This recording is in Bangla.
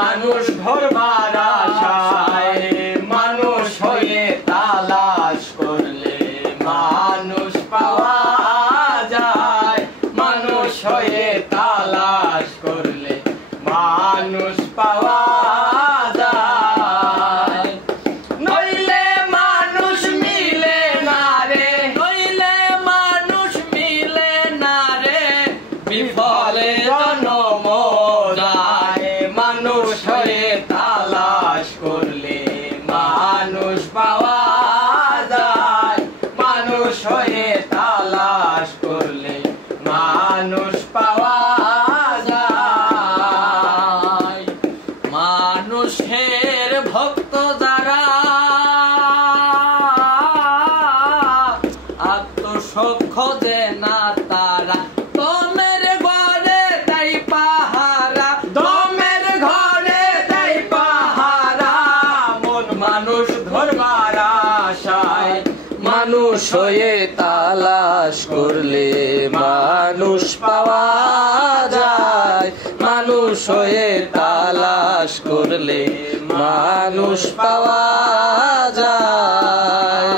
মানুষ ধরবার আশায় মানুষ হয়ে তালাশ করলে মানুষ পাওয়া যায়। মানুষ হয়ে তালাশ করলে মানুষ পাওয়া যায়। নইলে মানুষ মিলে না রে, নইলে মানুষ মিলে না রে, বিফলে জনম যায়। মানুষ হয়ে তালাশ করলে মানুষ পাওয়া যায়। মানুষ হয়ে তালাশ করলে মানুষ পাওয়া যায়। মানুষের ভক্ত যারা আত্মসখ্য যে না তারা, দমের ঘরে দেয় পাহারা, দমের ঘরে দেয় পাহারা। মন মানুষ ধরবার আশায় মানুষ হয়ে তালাশ করলে মানুষ পাওয়া যায়। মানুষ হয়ে তালাশ করলে মানুষ পাওয়া যায়।